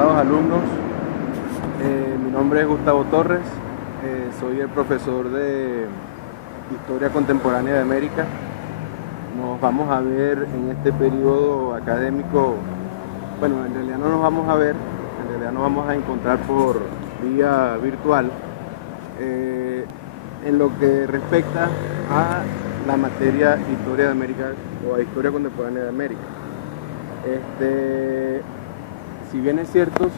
estimados alumnos. Mi nombre es Gustavo Torres, soy el profesor de Historia Contemporánea de América. Nos vamos a ver en este periodo académico, bueno, en realidad no nos vamos a ver, en realidad nos vamos a encontrar por vía virtual, en lo que respecta a la materia Historia de América o a Historia Contemporánea de América. Si bien es cierto,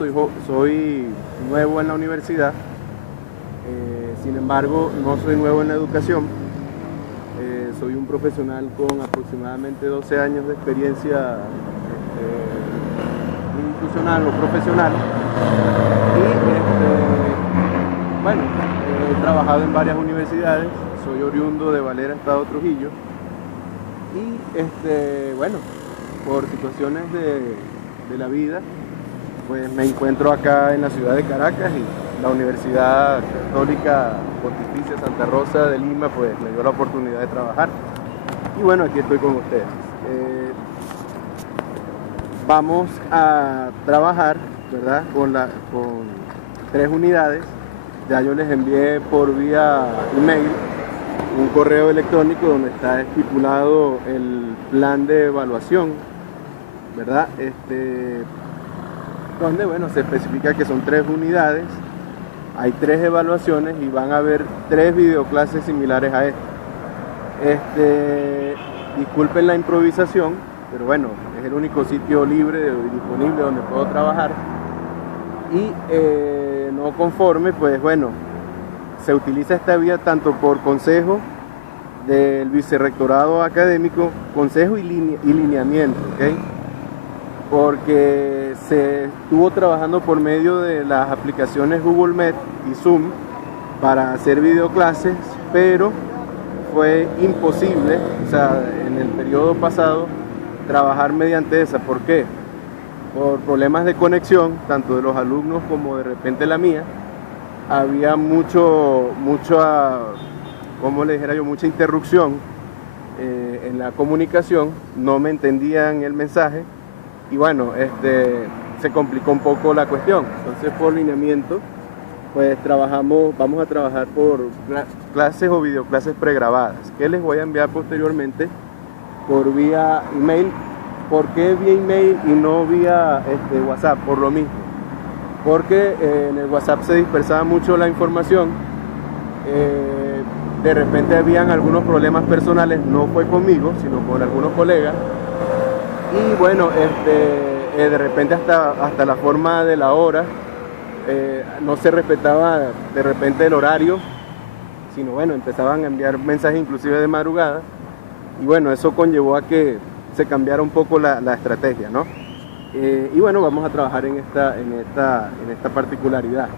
soy nuevo en la universidad, sin embargo no soy nuevo en la educación. Soy un profesional con aproximadamente 12 años de experiencia institucional o profesional y bueno, he trabajado en varias universidades, soy oriundo de Valera, Estado Trujillo, y bueno, por situaciones de la vida, pues me encuentro acá en la ciudad de Caracas y la Universidad Católica Pontificia Santa Rosa de Lima pues me dio la oportunidad de trabajar. Y bueno, aquí estoy con ustedes. Vamos a trabajar, ¿verdad?, con 3 unidades. Ya yo les envié por vía email un correo electrónico donde está estipulado el plan de evaluación, ¿verdad? Donde, bueno, se especifica que son 3 unidades, hay 3 evaluaciones y van a haber 3 videoclases similares a esta. Disculpen la improvisación, pero bueno, es el único sitio libre y disponible donde puedo trabajar. Y no conforme, pues bueno, se utiliza esta vía tanto por consejo del vicerrectorado académico, consejo y lineamiento, ¿ok? Porque se estuvo trabajando por medio de las aplicaciones Google Meet y Zoom para hacer videoclases, pero fue imposible, o sea, en el periodo pasado, trabajar mediante esa. ¿Por qué? Por problemas de conexión, tanto de los alumnos como de repente la mía. Había como le dijera yo, mucha interrupción en la comunicación, no me entendían el mensaje y bueno, se complicó un poco la cuestión. Entonces, por lineamiento, pues vamos a trabajar por clases o videoclases pregrabadas, que les voy a enviar posteriormente por vía email. ¿Por qué vía email y no vía WhatsApp? Por lo mismo, porque en el WhatsApp se dispersaba mucho la información, de repente habían algunos problemas personales, no fue conmigo, sino con algunos colegas, y bueno, de repente hasta la forma de la hora, no se respetaba de repente el horario, sino bueno, empezaban a enviar mensajes inclusive de madrugada, y bueno, eso conllevó a que se cambiara un poco la estrategia, ¿no? Y bueno, vamos a trabajar en esta particularidad.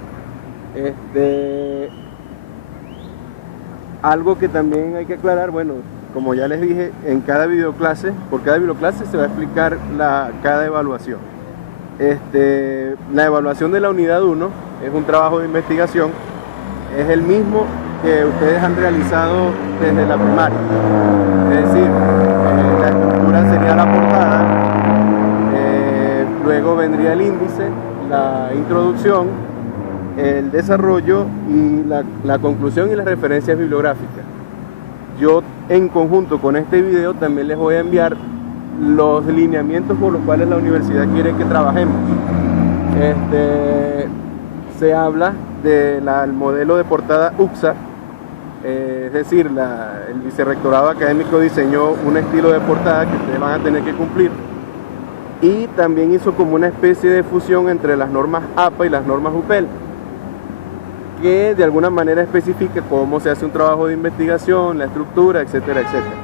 Algo que también hay que aclarar, bueno, como ya les dije, por cada videoclase se va a explicar cada evaluación. La evaluación de la unidad 1 es un trabajo de investigación, es el mismo que ustedes han realizado desde la primaria. Es decir, la estructura sería la portada, luego vendría el índice, la introducción, el desarrollo y la conclusión y las referencias bibliográficas. Yo, en conjunto con este video, también les voy a enviar los lineamientos por los cuales la universidad quiere que trabajemos. Se habla del modelo de portada UCSA, es decir, el vicerrectorado académico diseñó un estilo de portada que ustedes van a tener que cumplir, y también hizo como una especie de fusión entre las normas APA y las normas UPEL, que de alguna manera especifica cómo se hace un trabajo de investigación, la estructura, etcétera, etcétera.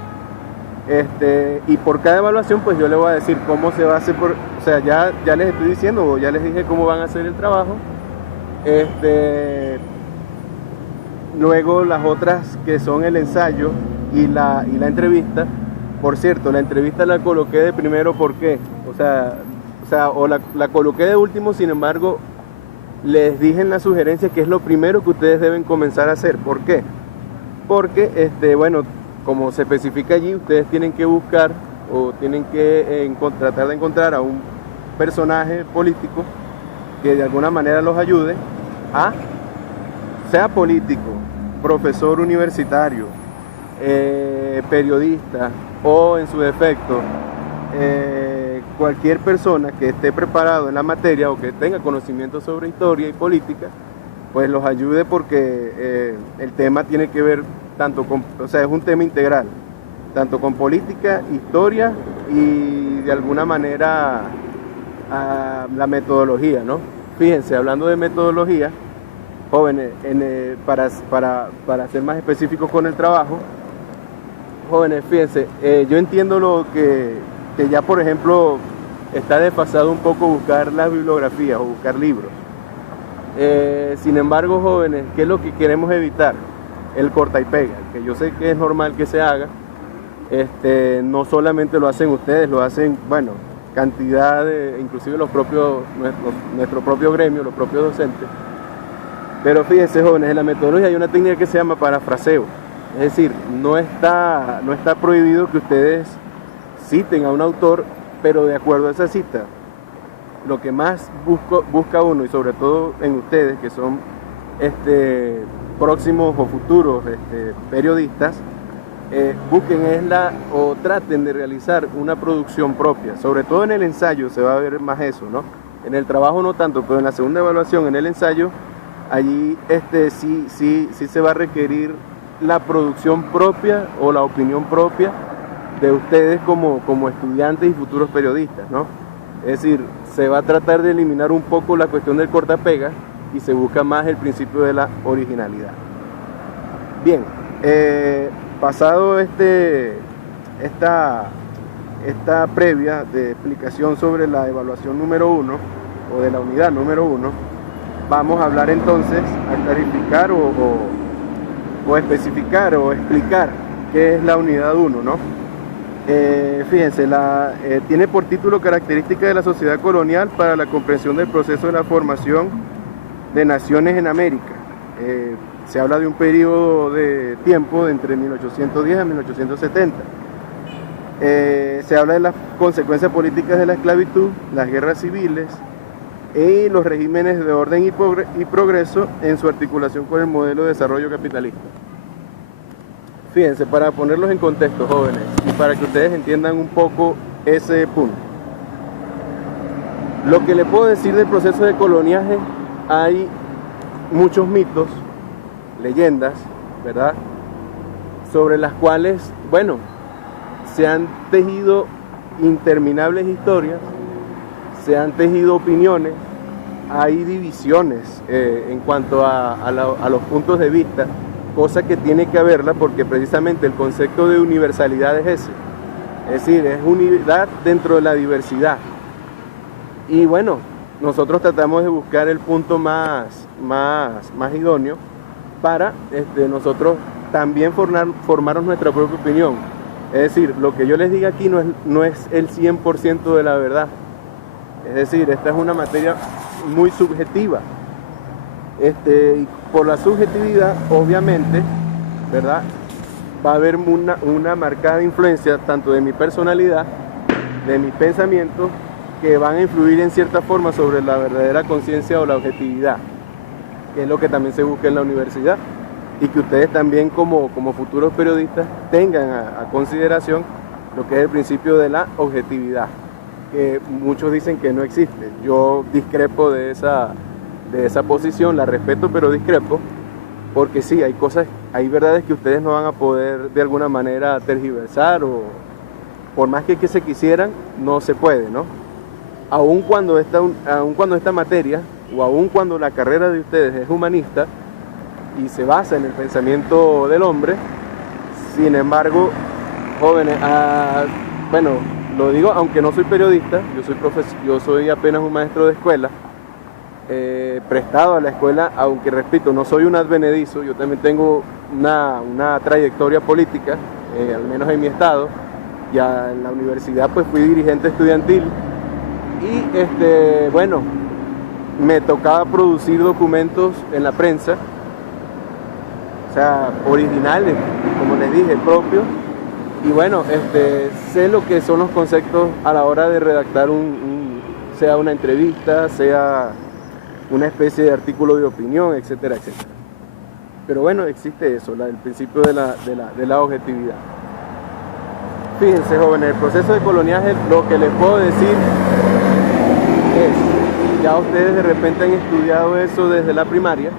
Y por cada evaluación, pues yo les voy a decir cómo se va a hacer, o sea, ya les estoy diciendo, o ya les dije cómo van a hacer el trabajo. Luego las otras, que son el ensayo y la entrevista. Por cierto, la entrevista la coloqué de primero, ¿por qué? La coloqué de último, sin embargo, les dije en la sugerencia que es lo primero que ustedes deben comenzar a hacer. ¿Por qué? Porque, bueno, como se especifica allí, ustedes tienen que buscar o tienen que tratar de encontrar a un personaje político que de alguna manera los ayude a, sea político, profesor universitario, periodista o en su defecto cualquier persona que esté preparado en la materia o que tenga conocimiento sobre historia y política, pues los ayude, porque el tema tiene que ver tanto con, o sea, es un tema integral, tanto con política, historia y de alguna manera la metodología, ¿no? Fíjense, hablando de metodología, jóvenes, para ser más específicos con el trabajo, jóvenes, fíjense, yo entiendo lo que ya, por ejemplo, está desfasado un poco buscar las bibliografías o buscar libros. Sin embargo, jóvenes, ¿qué es lo que queremos evitar? El corta y pega, que yo sé que es normal que se haga. No solamente lo hacen ustedes, lo hacen, bueno, cantidad de, inclusive nuestro propio gremio, los propios docentes. Pero fíjense, jóvenes, en la metodología hay una técnica que se llama parafraseo. Es decir, no está prohibido que ustedes citen a un autor, pero de acuerdo a esa cita. Lo que más busca uno, y sobre todo en ustedes que son próximos o futuros periodistas, busquen o traten de realizar una producción propia. Sobre todo en el ensayo se va a ver más eso, ¿no? En el trabajo no tanto, pero en la segunda evaluación, en el ensayo, allí sí se va a requerir la producción propia o la opinión propia de ustedes como estudiantes y futuros periodistas, ¿no? Es decir, se va a tratar de eliminar un poco la cuestión del corta-pega y se busca más el principio de la originalidad. Bien, pasado esta previa de explicación sobre la evaluación número 1 o de la unidad número 1, vamos a hablar entonces, a clarificar o especificar o explicar qué es la unidad 1, ¿no? Fíjense, tiene por título Características de la sociedad colonial para la comprensión del proceso de la formación de naciones en América. Se habla de un periodo de tiempo de entre 1810 a 1870. Se habla de las consecuencias políticas de la esclavitud, las guerras civiles y los regímenes de orden y progreso en su articulación con el modelo de desarrollo capitalista. Fíjense, para ponerlos en contexto, jóvenes, y para que ustedes entiendan un poco ese punto. Lo que le puedo decir del proceso de coloniaje, hay muchos mitos, leyendas, ¿verdad?, sobre las cuales, bueno, se han tejido interminables historias, se han tejido opiniones, hay divisiones en cuanto a los puntos de vista, cosa que tiene que haberla porque precisamente el concepto de universalidad es ese, es decir, es unidad dentro de la diversidad. Y bueno, nosotros tratamos de buscar el punto más idóneo para nosotros también formarnos nuestra propia opinión. Es decir, lo que yo les diga aquí no es el 100% de la verdad. Es decir, esta es una materia muy subjetiva. Y por la subjetividad, obviamente, ¿verdad?, va a haber una marcada influencia tanto de mi personalidad, de mis pensamientos, que van a influir en cierta forma sobre la verdadera conciencia o la objetividad, que es lo que también se busca en la universidad, y que ustedes también como futuros periodistas tengan a consideración lo que es el principio de la objetividad, que muchos dicen que no existe. Yo discrepo de esa posición, la respeto pero discrepo, porque sí, hay verdades que ustedes no van a poder de alguna manera tergiversar, o por más que se quisieran, no se puede, ¿no? Aun cuando esta materia, o aun cuando la carrera de ustedes es humanista y se basa en el pensamiento del hombre, sin embargo, jóvenes, bueno, lo digo aunque no soy periodista, yo soy apenas un maestro de escuela, prestado a la escuela, aunque repito, no soy un advenedizo, yo también tengo una trayectoria política, al menos en mi estado. Ya en la universidad pues fui dirigente estudiantil y bueno, me tocaba producir documentos en la prensa, o sea, originales, como les dije, propios, y bueno, sé lo que son los conceptos a la hora de redactar sea una entrevista, sea una especie de artículo de opinión, etcétera, etcétera. Pero bueno, existe eso, el principio de la objetividad. Fíjense, jóvenes, el proceso de coloniaje, lo que les puedo decir es, ya ustedes de repente han estudiado eso desde la primaria,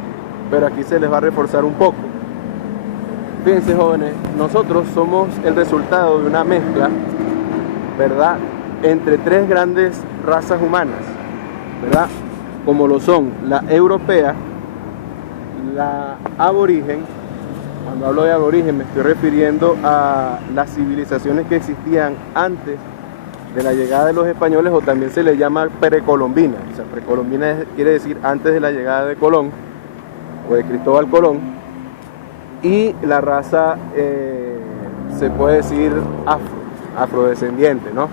pero aquí se les va a reforzar un poco. Fíjense, jóvenes, nosotros somos el resultado de una mezcla, ¿verdad?, entre tres grandes razas humanas, ¿verdad?, como lo son la europea, la aborigen. Cuando hablo de aborigen me estoy refiriendo a las civilizaciones que existían antes de la llegada de los españoles, o también se le llama precolombina. O sea, precolombina quiere decir antes de la llegada de Colón o de Cristóbal Colón. Y la raza se puede decir afrodescendiente, ¿no?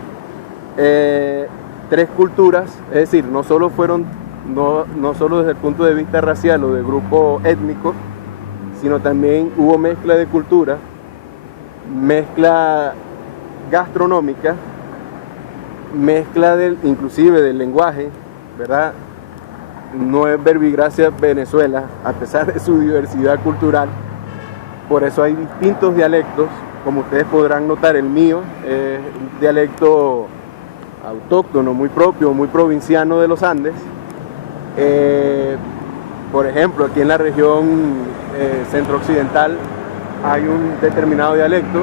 Tres culturas, es decir, no solo desde el punto de vista racial o de grupo étnico, sino también hubo mezcla de cultura, mezcla gastronómica, mezcla inclusive del lenguaje, ¿verdad? No es verbigracia Venezuela, a pesar de su diversidad cultural. Por eso hay distintos dialectos, como ustedes podrán notar. El mío es un dialecto autóctono, muy propio, muy provinciano de los Andes. Por ejemplo, aquí en la región centro-occidental hay un determinado dialecto.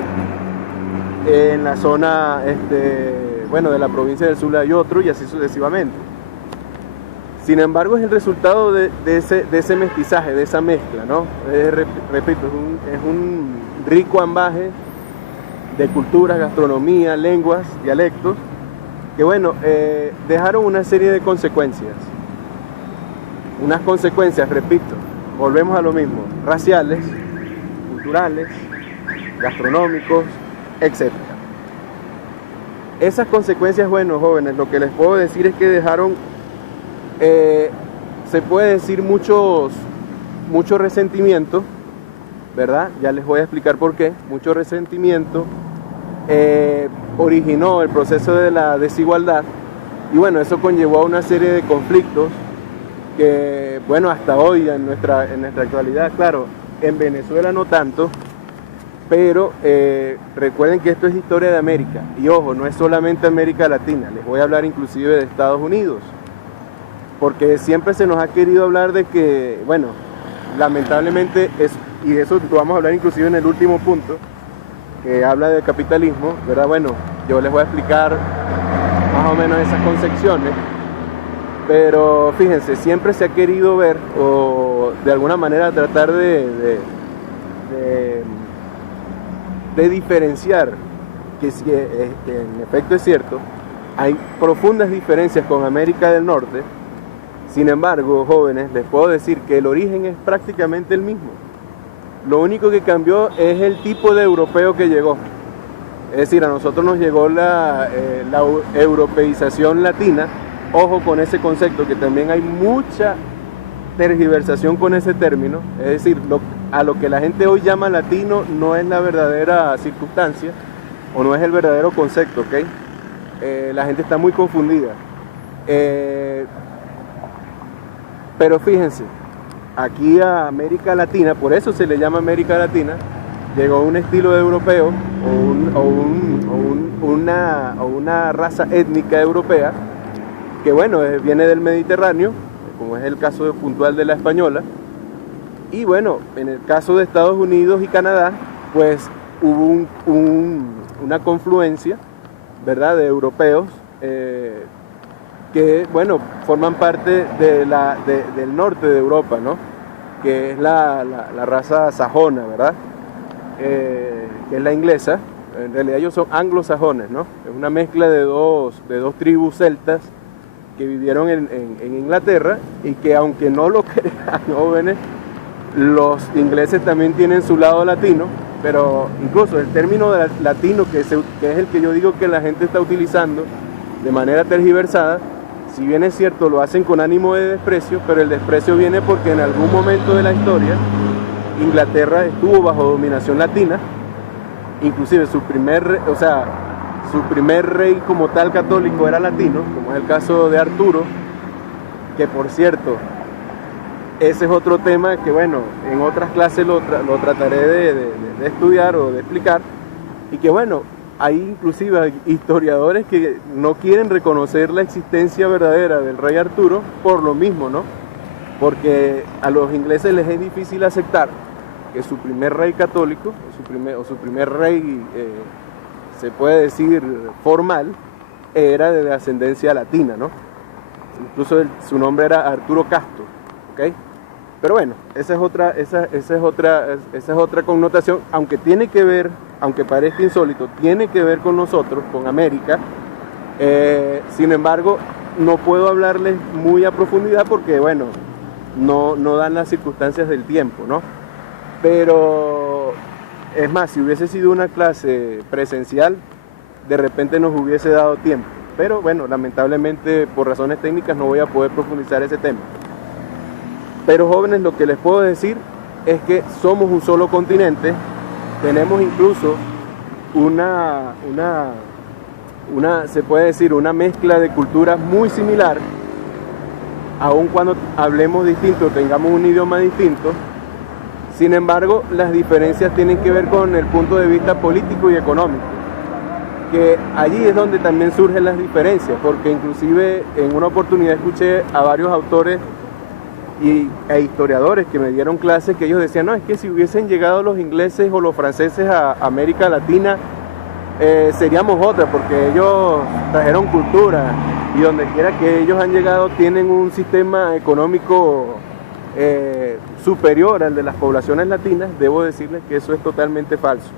En la zona de la provincia del Zulia hay otro, y así sucesivamente. Sin embargo, es el resultado de ese mestizaje, de esa mezcla, ¿no? Repito, es un rico ambaje de culturas, gastronomía, lenguas, dialectos, que bueno, dejaron una serie de consecuencias. Unas consecuencias, repito, volvemos a lo mismo, raciales, culturales, gastronómicos, etc. Esas consecuencias, bueno, jóvenes, lo que les puedo decir es que dejaron, se puede decir, mucho resentimiento, ¿verdad? Ya les voy a explicar por qué. Mucho resentimiento originó el proceso de la desigualdad, y bueno, eso conllevó a una serie de conflictos que, bueno, hasta hoy en nuestra actualidad, claro, en Venezuela no tanto, pero recuerden que esto es historia de América, y ojo, no es solamente América Latina, les voy a hablar inclusive de Estados Unidos, porque siempre se nos ha querido hablar de que, bueno, lamentablemente, y de eso lo vamos a hablar inclusive en el último punto, que habla del capitalismo, ¿verdad? Bueno, yo les voy a explicar más o menos esas concepciones. Pero fíjense, siempre se ha querido ver, o de alguna manera tratar de diferenciar, que si en efecto es cierto, hay profundas diferencias con América del Norte. Sin embargo, jóvenes, les puedo decir que el origen es prácticamente el mismo. Lo único que cambió es el tipo de europeo que llegó. Es decir, a nosotros nos llegó la europeización latina. Ojo con ese concepto, que también hay mucha tergiversación con ese término. Es decir, a lo que la gente hoy llama latino no es la verdadera circunstancia, o no es el verdadero concepto, ¿ok? La gente está muy confundida. Pero fíjense, aquí a América Latina, por eso se le llama América Latina, llegó un estilo europeo o una raza étnica europea que, bueno, viene del Mediterráneo, como es el caso puntual de la española. Y bueno, en el caso de Estados Unidos y Canadá, pues hubo una confluencia, ¿verdad?, de europeos que, bueno, forman parte del norte de Europa, ¿no?, que es la raza sajona, ¿verdad?, que es la inglesa. En realidad ellos son anglosajones, ¿no? Es una mezcla de dos tribus celtas que vivieron en Inglaterra, y que, aunque no lo crean, jóvenes, los ingleses también tienen su lado latino. Pero incluso el término de latino, que es el que yo digo que la gente está utilizando de manera tergiversada, si bien es cierto, lo hacen con ánimo de desprecio, pero el desprecio viene porque en algún momento de la historia Inglaterra estuvo bajo dominación latina. Inclusive su primer rey como tal católico era latino, como es el caso de Arturo, que, por cierto, ese es otro tema que, bueno, en otras clases lo trataré de estudiar o de explicar, y que, bueno, hay inclusive historiadores que no quieren reconocer la existencia verdadera del rey Arturo por lo mismo, ¿no? Porque a los ingleses les es difícil aceptar que su primer rey católico, o su primer rey, se puede decir formal, era de ascendencia latina, ¿no? Incluso su nombre era Arturo Casto, ¿ok? Pero bueno, esa es otra connotación, aunque tiene que ver, aunque parezca insólito, tiene que ver con nosotros, con América. Sin embargo, no puedo hablarles muy a profundidad porque, bueno, no dan las circunstancias del tiempo, ¿no? Pero, es más, si hubiese sido una clase presencial, de repente nos hubiese dado tiempo. Pero, bueno, lamentablemente, por razones técnicas, no voy a poder profundizar ese tema. Pero, jóvenes, lo que les puedo decir es que somos un solo continente. Tenemos incluso se puede decir, una mezcla de culturas muy similar, aun cuando hablemos distinto, tengamos un idioma distinto. Sin embargo, las diferencias tienen que ver con el punto de vista político y económico, que allí es donde también surgen las diferencias, porque inclusive en una oportunidad escuché a varios autores e historiadores que me dieron clases que ellos decían, no, es que si hubiesen llegado los ingleses o los franceses a América Latina, seríamos otra, porque ellos trajeron cultura y donde quiera que ellos han llegado tienen un sistema económico superior al de las poblaciones latinas. Debo decirles que eso es totalmente falso.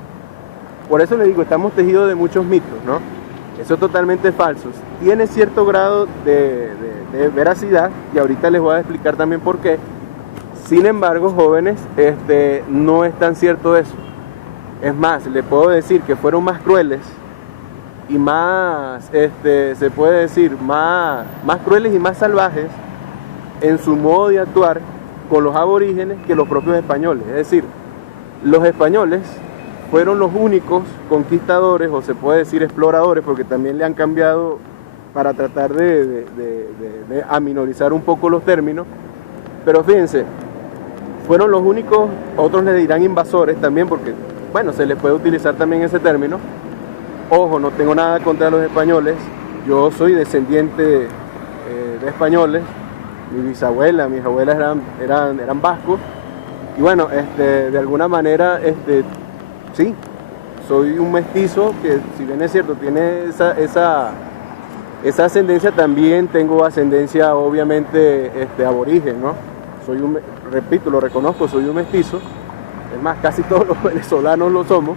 Por eso les digo, estamos tejidos de muchos mitos, ¿no? Eso es totalmente falso. Tiene cierto grado de veracidad, y ahorita les voy a explicar también por qué. Sin embargo, jóvenes, no es tan cierto eso. Es más, les puedo decir que fueron más crueles y más, se puede decir, más crueles y más salvajes en su modo de actuar con los aborígenes que los propios españoles. Es decir, los españoles fueron los únicos conquistadores, o se puede decir exploradores, porque también le han cambiado para tratar de aminorizar un poco los términos. Pero fíjense, fueron los únicos, otros le dirán invasores también, porque, bueno, se les puede utilizar también ese término. Ojo, no tengo nada contra los españoles, yo soy descendiente de españoles, mis abuelas eran vascos, y bueno, de alguna manera, sí, soy un mestizo que, si bien es cierto, tiene esa ascendencia. También tengo ascendencia, obviamente, aborigen, ¿no? Repito, lo reconozco, soy un mestizo. Es más, casi todos los venezolanos lo somos.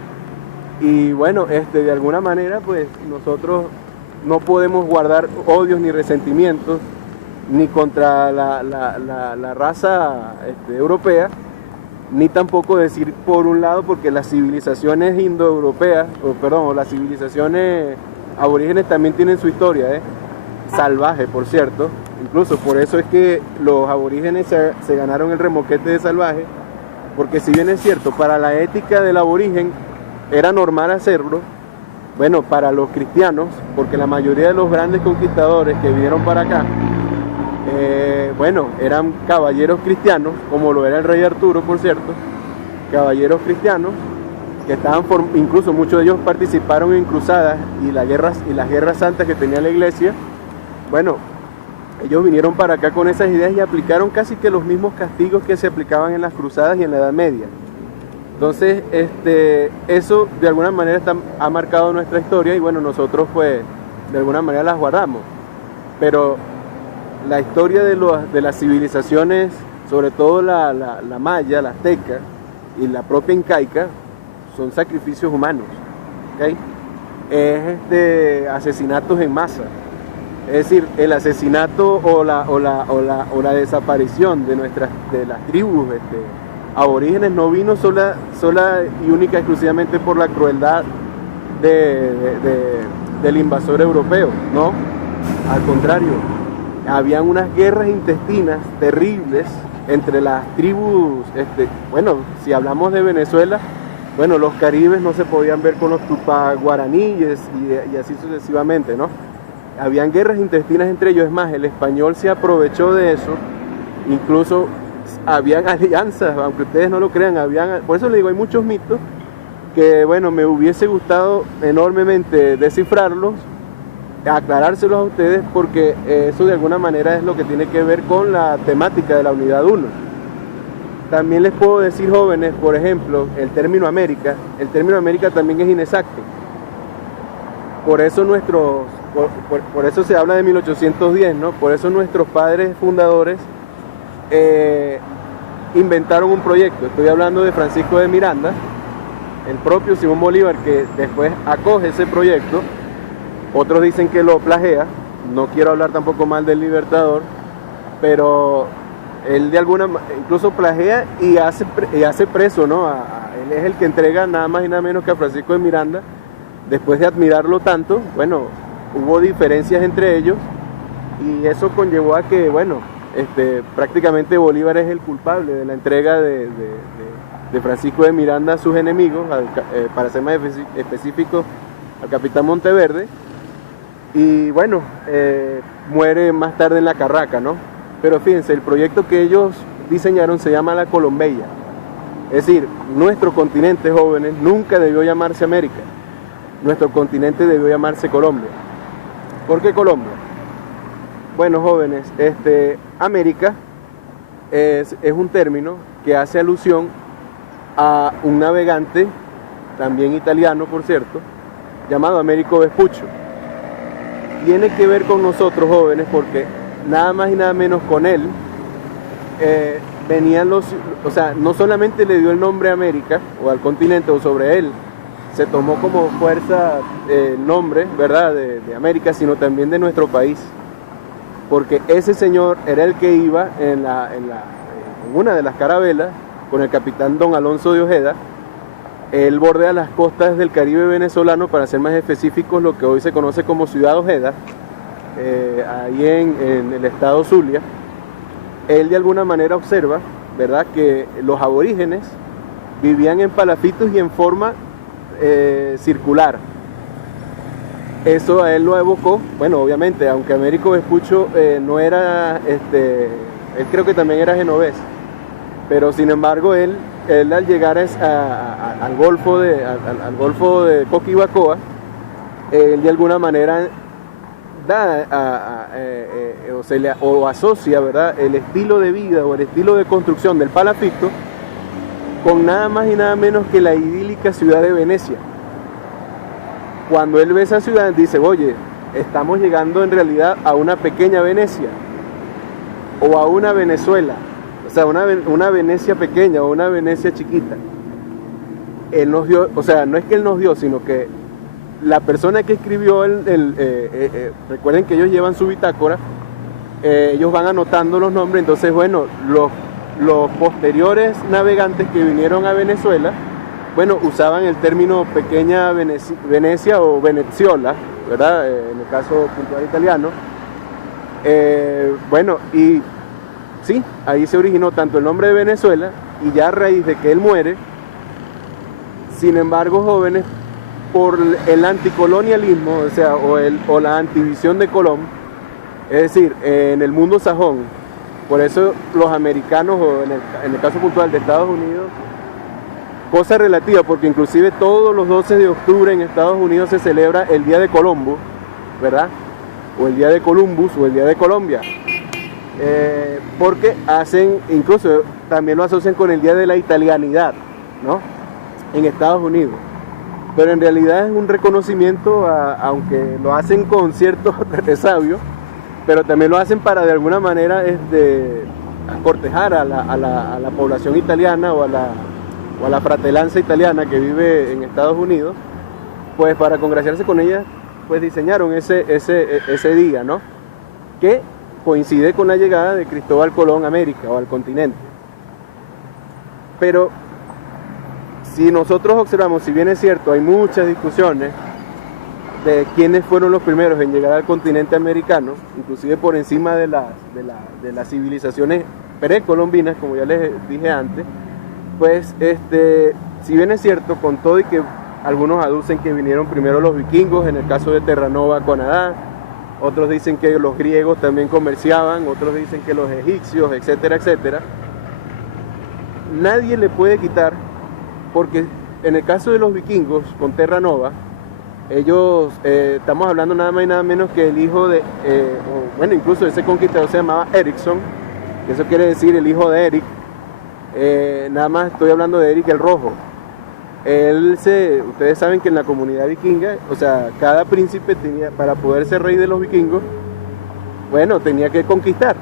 Y bueno, de alguna manera, pues nosotros no podemos guardar odios ni resentimientos ni contra la raza europea, ni tampoco decir por un lado, porque las civilizaciones indoeuropeas, o las civilizaciones aborígenes también tienen su historia, salvaje, por cierto. Incluso por eso es que los aborígenes se ganaron el remoquete de salvaje, porque si bien es cierto, para la ética del aborigen era normal hacerlo, bueno, para los cristianos, porque la mayoría de los grandes conquistadores que vinieron para acá, bueno, eran caballeros cristianos, como lo era el rey Arturo, por cierto, caballeros cristianos, que estaban, incluso muchos de ellos participaron en cruzadas y las guerras santas que tenía la iglesia. Bueno, ellos vinieron para acá con esas ideas y aplicaron casi que los mismos castigos que se aplicaban en las cruzadas y en la Edad Media. Entonces, eso de alguna manera ha marcado nuestra historia, y bueno, nosotros pues de alguna manera las guardamos. Pero la historia de las civilizaciones, sobre todo la maya, la azteca y la propia incaica, son sacrificios humanos, ¿okay? Es asesinatos en masa. Es decir, el asesinato o la desaparición de las tribus aborígenes no vino sola y única exclusivamente por la crueldad del invasor europeo, no, al contrario, habían unas guerras intestinas terribles entre las tribus. Bueno, si hablamos de Venezuela, bueno, los caribes no se podían ver con los tupá guaraníes y así sucesivamente, ¿no? Habían guerras intestinas entre ellos. Es más, el español se aprovechó de eso. Incluso habían alianzas, aunque ustedes no lo crean, por eso les digo, hay muchos mitos que, bueno, me hubiese gustado enormemente descifrarlos, aclarárselos a ustedes, porque eso de alguna manera es lo que tiene que ver con la temática de la unidad 1. También les puedo decir, jóvenes, por ejemplo, el término América también es inexacto. Por eso por eso se habla de 1810, ¿no? Por eso nuestros padres fundadores inventaron un proyecto. Estoy hablando de Francisco de Miranda, el propio Simón Bolívar, que después acoge ese proyecto. Otros dicen que lo plagia. No quiero hablar tampoco mal del Libertador, pero él de alguna manera incluso plagia y hace preso, ¿no? Él es el que entrega nada más y nada menos que a Francisco de Miranda. Después de admirarlo tanto, bueno, hubo diferencias entre ellos y eso conllevó a que, bueno, prácticamente Bolívar es el culpable de la entrega de Francisco de Miranda a sus enemigos, para ser más específico, al capitán Monteverde. Y bueno, muere más tarde en la Carraca, ¿no? Pero fíjense, el proyecto que ellos diseñaron se llama la Colombeya. Es decir, nuestro continente, jóvenes, nunca debió llamarse América. Nuestro continente debió llamarse Colombia. ¿Por qué Colombia? Bueno, jóvenes, América es un término que hace alusión a un navegante, también italiano por cierto, llamado Américo Vespuccio. Tiene que ver con nosotros, jóvenes, porque nada más y nada menos con él venían o sea, no solamente le dio el nombre a América o al continente o sobre él, se tomó como fuerza el nombre, ¿verdad?, de América, sino también de nuestro país, porque ese señor era el que iba en una de las carabelas con el capitán Don Alonso de Ojeda. Él bordea las costas del Caribe venezolano, para ser más específicos, lo que hoy se conoce como Ciudad Ojeda, ahí en el estado Zulia. Él de alguna manera observa, ¿verdad?, que los aborígenes vivían en palafitos y en forma circular. Eso a él lo evocó, bueno, obviamente, aunque Américo Vespuccio no era, él creo que también era genovés, pero sin embargo él al llegar al Golfo de Coquibacoa, él de alguna manera da o asocia, ¿verdad?, el estilo de vida o el estilo de construcción del palafito con nada más y nada menos que la idílica ciudad de Venecia. Cuando él ve esa ciudad, dice, oye, estamos llegando en realidad a una pequeña Venecia o a una Venezuela, o sea, una Venecia pequeña o una Venecia chiquita. Él nos dio, o sea, no es que él nos dio, sino que la persona que escribió recuerden que ellos llevan su bitácora, ellos van anotando los nombres. Entonces, bueno, los posteriores navegantes que vinieron a Venezuela, bueno, usaban el término pequeña Venecia o Veneziola, ¿verdad?, en el caso puntual italiano. Bueno, y sí, ahí se originó tanto el nombre de Venezuela, y ya a raíz de que él muere, sin embargo, jóvenes, por el anticolonialismo, o sea, o la antivisión de Colón, es decir, en el mundo sajón, por eso los americanos, o en el caso puntual de Estados Unidos, cosa relativa, porque inclusive todos los 12 de octubre en Estados Unidos se celebra el Día de Colombo, ¿verdad?, o el Día de Columbus, o el Día de Colombia, porque incluso también lo asocian con el Día de la Italianidad, ¿no?, en Estados Unidos. Pero en realidad es un reconocimiento, aunque lo hacen con cierto resabio, pero también lo hacen para de alguna manera cortejar a la población italiana o a la fratelanza italiana que vive en Estados Unidos, pues para congraciarse con ella, pues diseñaron ese día, ¿no?, que coincide con la llegada de Cristóbal Colón a América o al continente. Pero si nosotros observamos, si bien es cierto, hay muchas discusiones de quiénes fueron los primeros en llegar al continente americano, inclusive por encima de las civilizaciones precolombinas, como ya les dije antes, pues si bien es cierto, con todo y que algunos aducen que vinieron primero los vikingos, en el caso de Terranova, Canadá, otros dicen que los griegos también comerciaban, otros dicen que los egipcios, etcétera, etcétera. nadie le puede quitar, porque en el caso de los vikingos con Terra Nova, ellos, estamos hablando nada más y nada menos que el hijo de, bueno, incluso ese conquistador se llamaba Ericsson, que eso quiere decir el hijo de Eric, nada más estoy hablando de Eric el Rojo. Ustedes saben que en la comunidad vikinga, o sea, cada príncipe tenía, para poder ser rey de los vikingos, bueno, tenía que conquistar.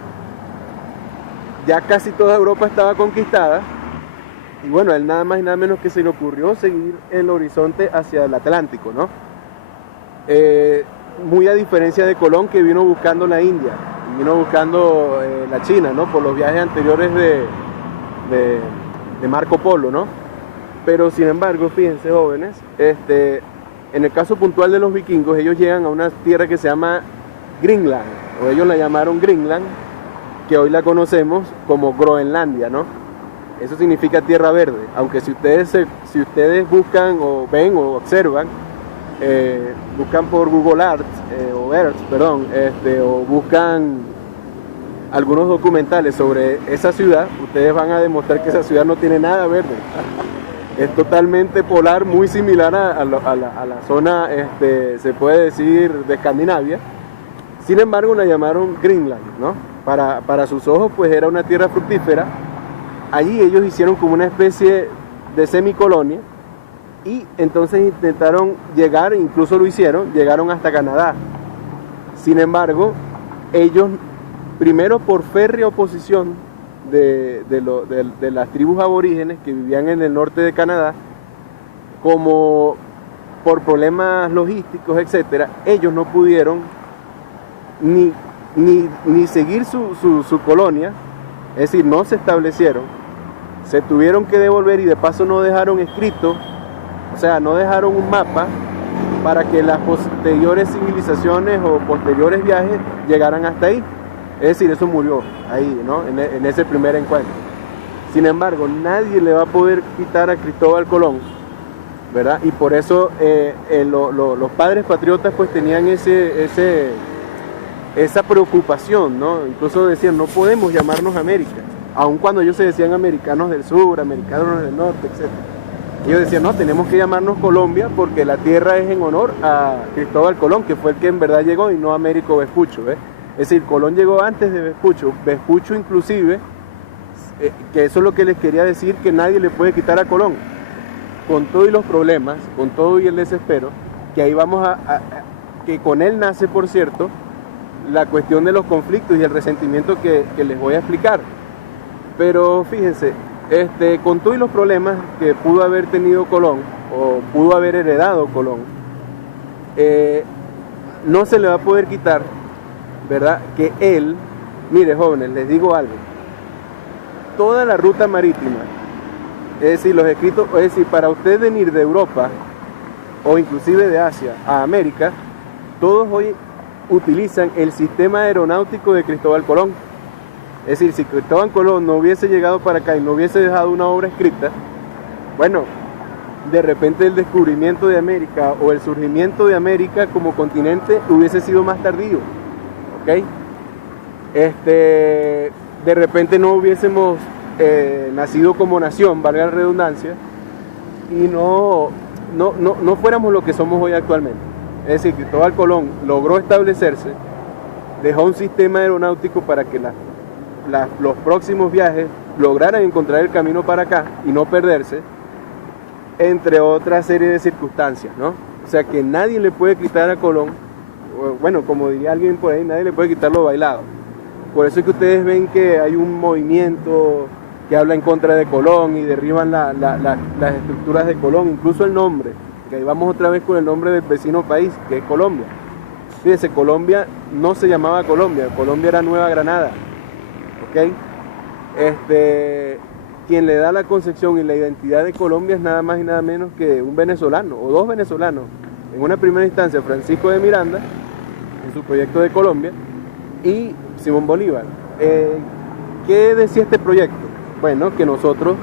Ya casi toda Europa estaba conquistada, y bueno, a él nada más y nada menos que se le ocurrió seguir el horizonte hacia el Atlántico, ¿no? Muy a diferencia de Colón, que vino buscando la India, y vino buscando la China, ¿no? Por los viajes anteriores de Marco Polo, ¿no? Pero sin embargo, fíjense, jóvenes, en el caso puntual de los vikingos, ellos llegan a una tierra que se llama Greenland, o ellos la llamaron Greenland, que hoy la conocemos como Groenlandia, ¿no? Eso significa tierra verde, aunque si ustedes buscan o ven o observan, buscan por Google Earth, o buscan algunos documentales sobre esa ciudad, ustedes van a demostrar que esa ciudad no tiene nada verde. Es totalmente polar, muy similar a la zona, se puede decir, de Escandinavia. Sin embargo, la llamaron Greenland, ¿no? Para sus ojos, pues era una tierra fructífera. Allí ellos hicieron como una especie de semicolonia y entonces intentaron llegar, incluso lo hicieron, llegaron hasta Canadá. Sin embargo, ellos, primero por férrea oposición de las tribus aborígenes que vivían en el norte de Canadá, como por problemas logísticos, etcétera, ellos no pudieron ni seguir su colonia, es decir, no se establecieron, se tuvieron que devolver y de paso no dejaron escrito, o sea, no dejaron un mapa para que las posteriores civilizaciones o posteriores viajes llegaran hasta ahí. Es decir, eso murió ahí, ¿no? En ese primer encuentro. Sin embargo, nadie le va a poder quitar a Cristóbal Colón, ¿verdad? Y por eso los padres patriotas pues tenían esa preocupación, ¿no? Incluso decían, no podemos llamarnos América, aun cuando ellos se decían americanos del sur, americanos del norte, etc. Ellos decían, no, tenemos que llamarnos Colombia porque la tierra es en honor a Cristóbal Colón, que fue el que en verdad llegó y no Américo Vespucho, ¿ves? Es decir, Colón llegó antes de Vespucho. Vespucho inclusive, que eso es lo que les quería decir, que nadie le puede quitar a Colón. Con todo y los problemas, con todo y el desespero, que ahí vamos que con él nace, por cierto, la cuestión de los conflictos y el resentimiento que les voy a explicar. Pero fíjense, con todo y los problemas que pudo haber tenido Colón, o pudo haber heredado Colón, no se le va a poder quitar, ¿verdad? Que él, mire jóvenes, les digo algo, toda la ruta marítima, es decir, los escritos, es decir, para usted venir de Europa o inclusive de Asia a América, todos hoy utilizan el sistema aeronáutico de Cristóbal Colón. Es decir, si Cristóbal Colón no hubiese llegado para acá y no hubiese dejado una obra escrita, bueno, de repente el descubrimiento de América o el surgimiento de América como continente hubiese sido más tardío, ¿ok? De repente no hubiésemos nacido como nación, valga la redundancia, y no fuéramos lo que somos hoy actualmente. Es decir, Cristóbal Colón logró establecerse, dejó un sistema aeronáutico para que los próximos viajes lograran encontrar el camino para acá y no perderse, entre otra serie de circunstancias, ¿no? O sea que nadie le puede quitar a Colón, bueno, como diría alguien por ahí, nadie le puede quitar lo bailado. Por eso es que ustedes ven que hay un movimiento que habla en contra de Colón y derriban las estructuras de Colón, incluso el nombre, que ahí vamos otra vez con el nombre del vecino país, que es Colombia. Fíjense, Colombia no se llamaba Colombia, Colombia era Nueva Granada, ¿ok? Quien le da la concepción y la identidad de Colombia es nada más y nada menos que un venezolano, o dos venezolanos. En una primera instancia, Francisco de Miranda, en su proyecto de Colombia, y Simón Bolívar. ¿Qué decía este proyecto? Bueno, que nosotros,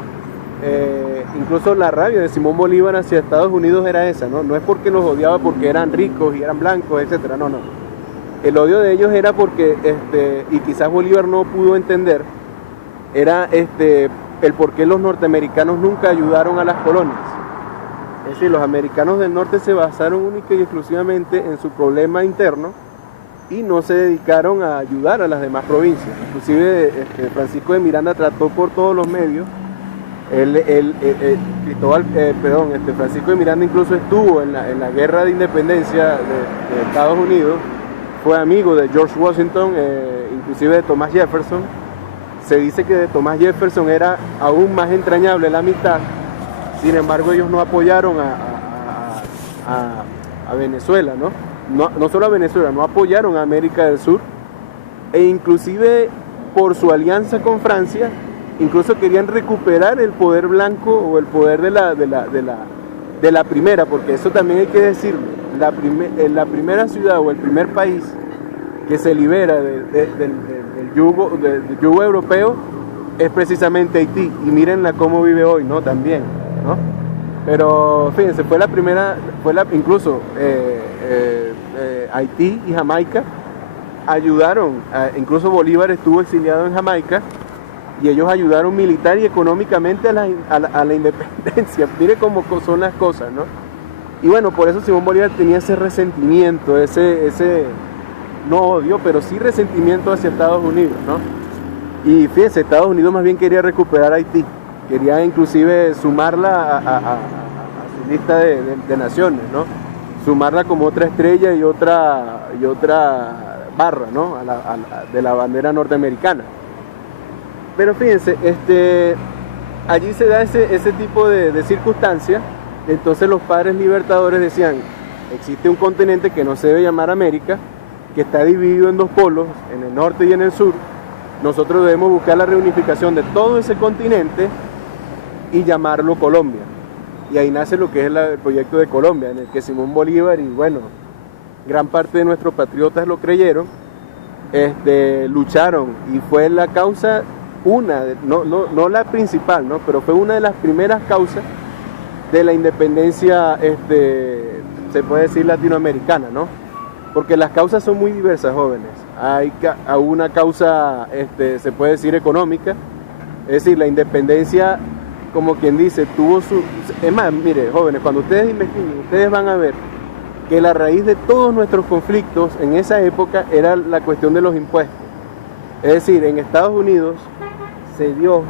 incluso la rabia de Simón Bolívar hacia Estados Unidos era esa, ¿no? No es porque los odiaba porque eran ricos y eran blancos, etcétera, no. El odio de ellos era porque, y quizás Bolívar no pudo entender, era el por qué los norteamericanos nunca ayudaron a las colonias. Es decir, los americanos del norte se basaron única y exclusivamente en su problema interno y no se dedicaron a ayudar a las demás provincias. Inclusive Francisco de Miranda trató por todos los medios. Francisco de Miranda incluso estuvo en la guerra de independencia de Estados Unidos, fue amigo de George Washington, inclusive de Thomas Jefferson. Se dice que de Thomas Jefferson era aún más entrañable la amistad. Sin embargo, ellos no apoyaron a Venezuela, ¿no? No solo a Venezuela, no apoyaron a América del Sur, e inclusive por su alianza con Francia, incluso querían recuperar el poder blanco o el poder de la primera, porque eso también hay que decirlo, la primera ciudad o el primer país que se libera del yugo europeo es precisamente Haití, y mírenla cómo vive hoy, ¿no? También, ¿no? Pero fíjense, incluso Haití y Jamaica ayudaron, incluso Bolívar estuvo exiliado en Jamaica, y ellos ayudaron militar y económicamente a la independencia. Mire cómo son las cosas, ¿no? Y bueno, por eso Simón Bolívar tenía ese resentimiento, ese no odio, pero sí resentimiento hacia Estados Unidos, ¿no? Y fíjense, Estados Unidos más bien quería recuperar Haití, quería inclusive sumarla a su lista de naciones, ¿no? Sumarla como otra estrella y otra barra, ¿no? De la bandera norteamericana. Pero fíjense, allí se da ese tipo de circunstancias. Entonces los padres libertadores decían, existe un continente que no se debe llamar América, que está dividido en dos polos, en el norte y en el sur. Nosotros debemos buscar la reunificación de todo ese continente y llamarlo Colombia. Y ahí nace lo que es el proyecto de Colombia, en el que Simón Bolívar y bueno, gran parte de nuestros patriotas lo creyeron, lucharon, y fue la causa, no la principal, ¿no? Pero fue una de las primeras causas de la independencia, se puede decir latinoamericana, ¿no? Porque las causas son muy diversas, jóvenes. Hay una causa, se puede decir económica, es decir, la independencia, como quien dice, tuvo su... Es más, mire, jóvenes, cuando ustedes investiguen, ustedes van a ver que la raíz de todos nuestros conflictos en esa época era la cuestión de los impuestos. Es decir, en Estados Unidos se dio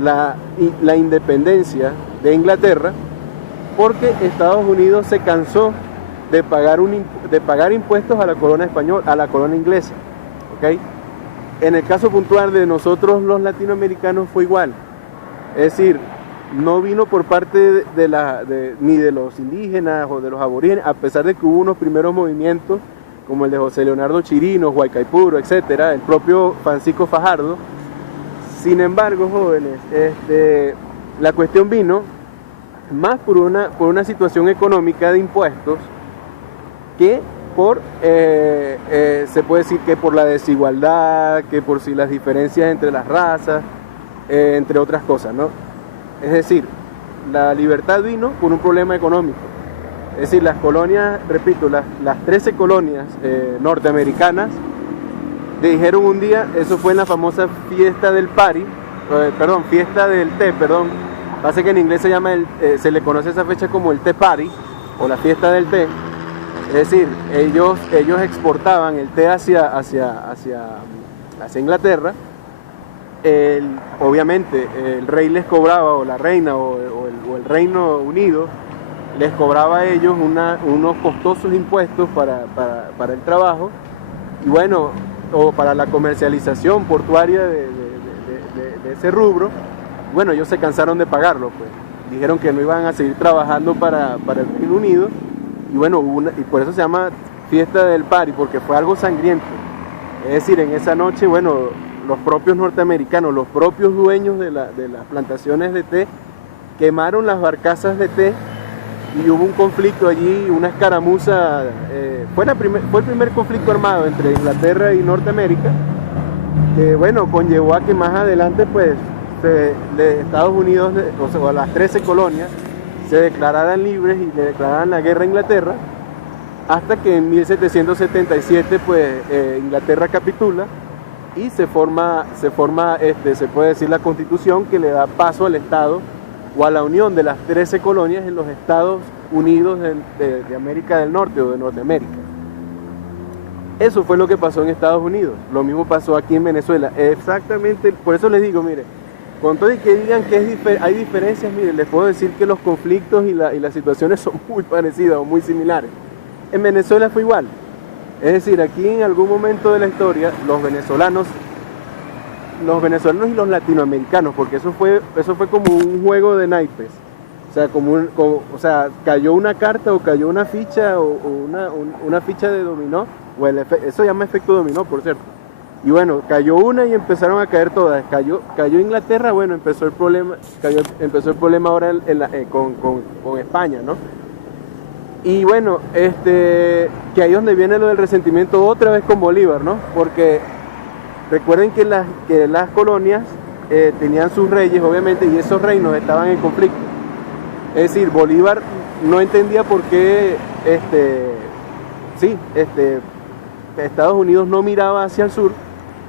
la independencia de Inglaterra porque Estados Unidos se cansó de pagar impuestos a la corona española, a la corona inglesa, ¿ok? En el caso puntual de nosotros los latinoamericanos fue igual, es decir, no vino por parte ni de los indígenas o de los aborígenes, a pesar de que hubo unos primeros movimientos como el de José Leonardo Chirinos, Huaycaipuro, etcétera, el propio Francisco Fajardo. Sin embargo, jóvenes, la cuestión vino más por una situación económica de impuestos que se puede decir que por la desigualdad, que por si las diferencias entre las razas, entre otras cosas, ¿no? Es decir, la libertad vino por un problema económico. Es decir, las colonias, repito, las 13 colonias norteamericanas dijeron un día, eso fue en la famosa fiesta del fiesta del té, pasa que en inglés se le conoce esa fecha como el Tea Party o la fiesta del té. Es decir, ellos exportaban el té hacia Inglaterra. Obviamente el rey les cobraba, o la reina o el Reino Unido les cobraba a ellos unos costosos impuestos para el trabajo y bueno, o para la comercialización portuaria de ese rubro. Bueno, ellos se cansaron de pagarlo, pues dijeron que no iban a seguir trabajando para el Reino Unido, y bueno, y por eso se llama fiesta del party, porque fue algo sangriento. Es decir, en esa noche, bueno, los propios norteamericanos, los propios dueños de las plantaciones de té, quemaron las barcazas de té y hubo un conflicto allí, una escaramuza. Fue el primer conflicto armado entre Inglaterra y Norteamérica, que bueno, conllevó a que más adelante pues de Estados Unidos, o sea, las 13 colonias, se declararan libres y le declararan la guerra a Inglaterra, hasta que en 1777 pues Inglaterra capitula y se puede decir, la Constitución, que le da paso al Estado o a la unión de las 13 colonias en los Estados Unidos de América del Norte o de Norteamérica. Eso fue lo que pasó en Estados Unidos. Lo mismo pasó aquí en Venezuela. Exactamente, por eso les digo, mire, con todo y que digan que hay diferencias, mire, les puedo decir que los conflictos y las situaciones son muy parecidas o muy similares. En Venezuela fue igual. Es decir, aquí en algún momento de la historia, los venezolanos y los latinoamericanos, porque eso fue como un juego de naipes. O sea, cayó una carta o cayó una ficha o una ficha de dominó, eso se llama efecto dominó, por cierto. Y bueno, cayó una y empezaron a caer todas. Cayó Inglaterra, bueno, empezó el problema ahora con España, ¿no? Y bueno, que ahí es donde viene lo del resentimiento otra vez con Bolívar, ¿no? Porque recuerden que las colonias tenían sus reyes, obviamente, y esos reinos estaban en conflicto. Es decir, Bolívar no entendía por qué Estados Unidos no miraba hacia el sur,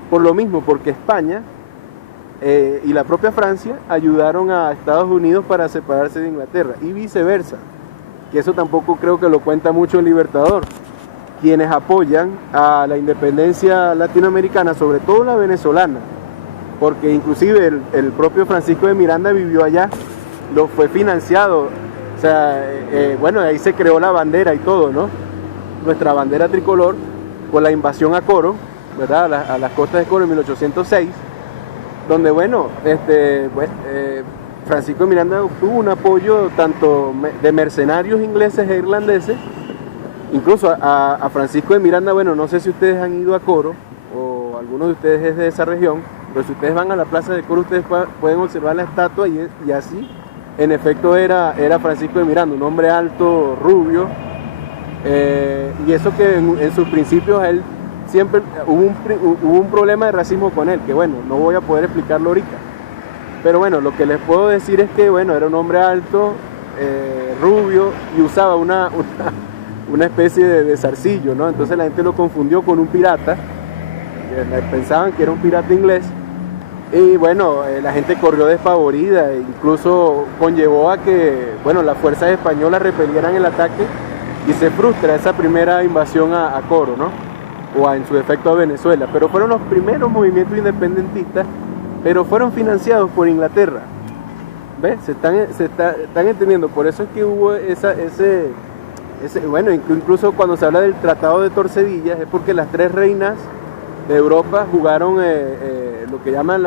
por lo mismo, porque España y la propia Francia ayudaron a Estados Unidos para separarse de Inglaterra, y viceversa, que eso tampoco creo que lo cuenta mucho el Libertador. Quienes apoyan a la independencia latinoamericana, sobre todo la venezolana, porque inclusive el propio Francisco de Miranda vivió allá, lo fue financiado, o sea, bueno, ahí se creó la bandera y todo, ¿no? Nuestra bandera tricolor, con la invasión a Coro, ¿verdad? A las costas de Coro en 1806, donde, bueno, Francisco de Miranda obtuvo un apoyo tanto de mercenarios ingleses e irlandeses. Incluso a Francisco de Miranda, bueno, no sé si ustedes han ido a Coro, o algunos de ustedes es de esa región, pero si ustedes van a la plaza de Coro, ustedes pueden observar la estatua, y así, en efecto, era Francisco de Miranda, un hombre alto, rubio, y eso que en sus principios a él siempre hubo un problema de racismo con él, que bueno, no voy a poder explicarlo ahorita. Pero bueno, lo que les puedo decir es que, bueno, era un hombre alto, rubio, y usaba una especie de zarcillo, ¿no? Entonces la gente lo confundió con un pirata, pensaban que era un pirata inglés, y bueno, la gente corrió despavorida, e incluso conllevó a que, bueno, las fuerzas españolas repelieran el ataque y se frustra esa primera invasión a Coro, ¿no? O en su defecto a Venezuela. Pero fueron los primeros movimientos independentistas, pero fueron financiados por Inglaterra. ¿Ves? Se están entendiendo. Por eso es que hubo bueno, incluso cuando se habla del Tratado de Torcedillas, es porque las tres reinas de Europa jugaron lo que llaman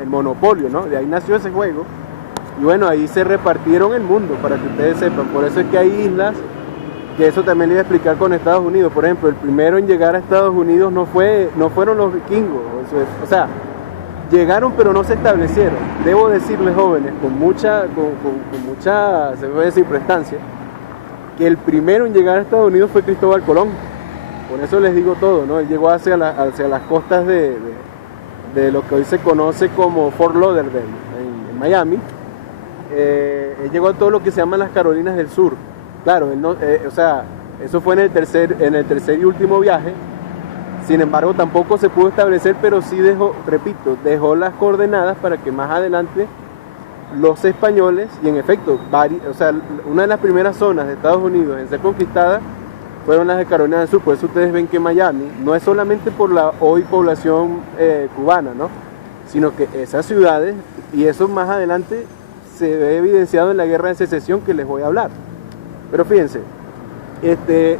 el monopolio, ¿no? De ahí nació ese juego. Y bueno, ahí se repartieron el mundo, para que ustedes sepan. Por eso es que hay islas, que eso también le iba a explicar con Estados Unidos. Por ejemplo, el primero en llegar a Estados Unidos no fueron los vikingos. O sea, llegaron pero no se establecieron. Debo decirles, jóvenes, con mucha, se puede decir, prestancia, que el primero en llegar a Estados Unidos fue Cristóbal Colón. Por eso les digo todo, ¿no? Él llegó hacia las costas de lo que hoy se conoce como Fort Lauderdale, en Miami. Él llegó a todo lo que se llama las Carolinas del Sur. Claro, él no, o sea, eso fue en el tercer y último viaje. Sin embargo, tampoco se pudo establecer, pero sí dejó las coordenadas para que más adelante los españoles, y en efecto, o sea, una de las primeras zonas de Estados Unidos en ser conquistada fueron las de Carolina del Sur. Por eso ustedes ven que Miami no es solamente por la hoy población cubana, ¿no? Sino que esas ciudades, y eso más adelante se ve evidenciado en la guerra de secesión que les voy a hablar. Pero fíjense,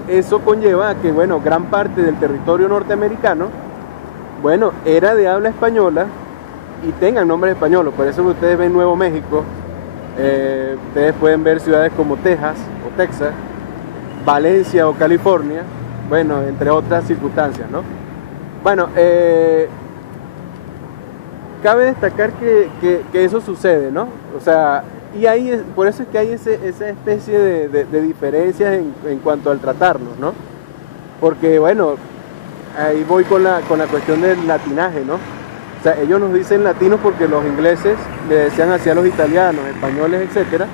eso conlleva a que, bueno, gran parte del territorio norteamericano, bueno, era de habla española y tengan nombres españoles. Por eso ustedes ven Nuevo México, ustedes pueden ver ciudades como Texas o Texas, Valencia o California, bueno, entre otras circunstancias, ¿no? Bueno, cabe destacar que eso sucede, ¿no? O sea, y ahí por eso es que hay esa especie de diferencias en cuanto al tratarnos, ¿no? Porque, bueno, ahí voy con la cuestión del latinaje, ¿no? O sea, ellos nos dicen latinos porque los ingleses le decían así a los italianos, españoles, etcétera,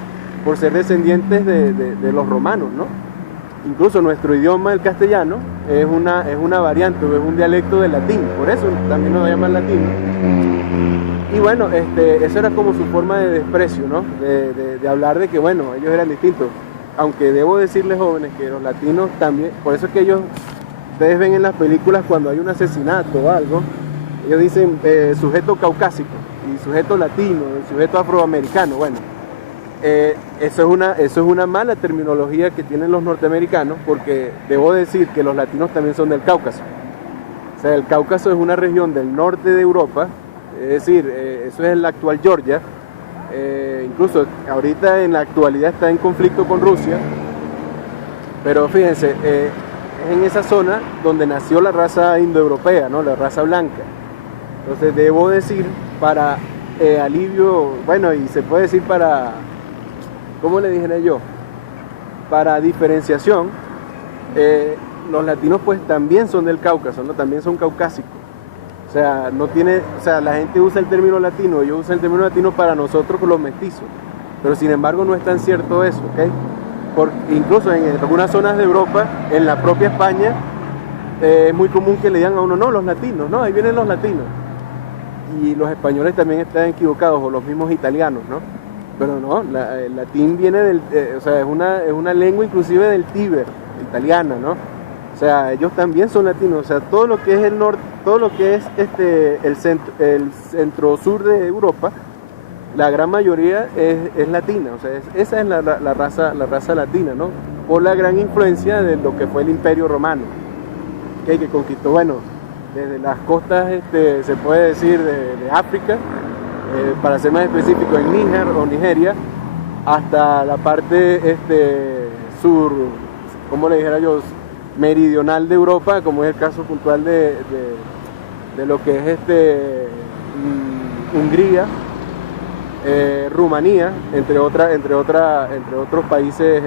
por ser descendientes de los romanos, ¿no? incluso nuestro idioma, el castellano, es una variante, es un dialecto del latín, por eso también nos llaman latino. Y bueno, eso era como su forma de desprecio, ¿no? De hablar de que, bueno, ellos eran distintos. Aunque debo decirles, jóvenes, que los latinos también, por eso es que ustedes ven en las películas cuando hay un asesinato o algo, ellos dicen sujeto caucásico, y sujeto latino, y sujeto afroamericano. Bueno, eso es una mala terminología que tienen los norteamericanos, porque debo decir que los latinos también son del Cáucaso. O sea, el Cáucaso es una región del norte de Europa, es decir, eso es la actual Georgia. Incluso ahorita en la actualidad está en conflicto con Rusia, pero fíjense, es en esa zona donde nació la raza indoeuropea, ¿no? La raza blanca. Entonces debo decir, para alivio, bueno, y se puede decir para, ¿cómo le dijera yo? Para diferenciación, los latinos pues también son del Cáucaso, ¿no? También son caucásicos. O sea, la gente usa el término latino, yo uso el término latino para nosotros los mestizos, pero sin embargo no es tan cierto eso, ¿ok? Incluso en algunas zonas de Europa, en la propia España, es muy común que le digan a uno, no, los latinos, no, ahí vienen los latinos. Y los españoles también están equivocados, o los mismos italianos, ¿no? Pero no, el latín viene o sea, es una lengua inclusive del Tíber, italiana, ¿no? O sea, ellos también son latinos, o sea, todo lo que es el norte, todo lo que es el centro-sur de Europa, la gran mayoría es latina, o sea, esa es la raza latina, ¿no? Por la gran influencia de lo que fue el Imperio Romano, que conquistó, bueno, desde las costas, se puede decir, de África, para ser más específico, en Níger o Nigeria, hasta la parte sur, ¿cómo le dijera yo?, meridional de Europa, como es el caso puntual de lo que es Hungría, Rumanía, entre otros países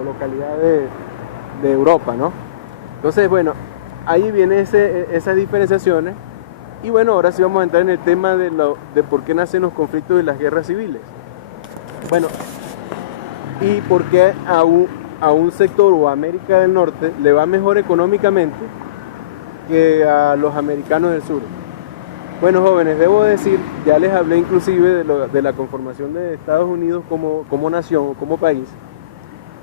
o localidades de Europa, ¿no? Entonces, bueno, ahí vienen esas diferenciaciones. Y bueno, ahora sí vamos a entrar en el tema de por qué nacen los conflictos y las guerras civiles. Bueno, y por qué a un sector o a América del Norte le va mejor económicamente que a los americanos del sur. Bueno, jóvenes, debo decir, ya les hablé inclusive de la conformación de Estados Unidos como nación o como país.